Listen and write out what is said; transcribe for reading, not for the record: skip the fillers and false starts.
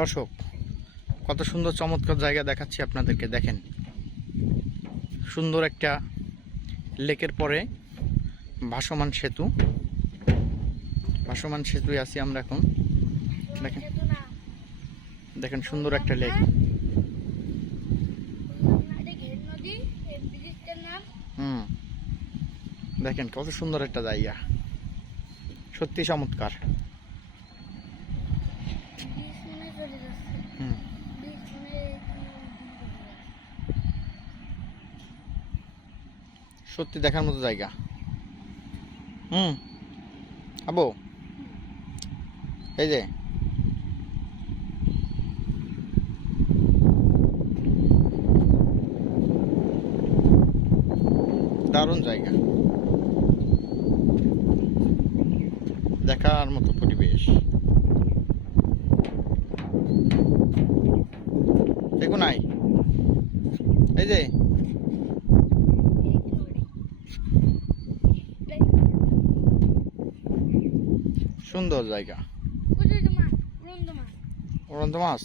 দর্শক, কত সুন্দর চমৎকার জায়গা দেখাচ্ছি আপনাদেরকে। দেখেন, সুন্দর একটা লেকের পরে ভাসমান সেতু। ভাসমান সেতুই আছি আমরা এখন। দেখেন দেখেন, সুন্দর একটা লেক। দেখেন কত সুন্দর একটা জায়গা, সত্যি চমৎকার। সত্যি দেখার মতো জায়গা। আবু, এই যে দারুণ জায়গা, দেখার মতো পরিবেশ। দেখুন, নাই এই যে সুন্দর জায়গা। উড়ন্ত মাছ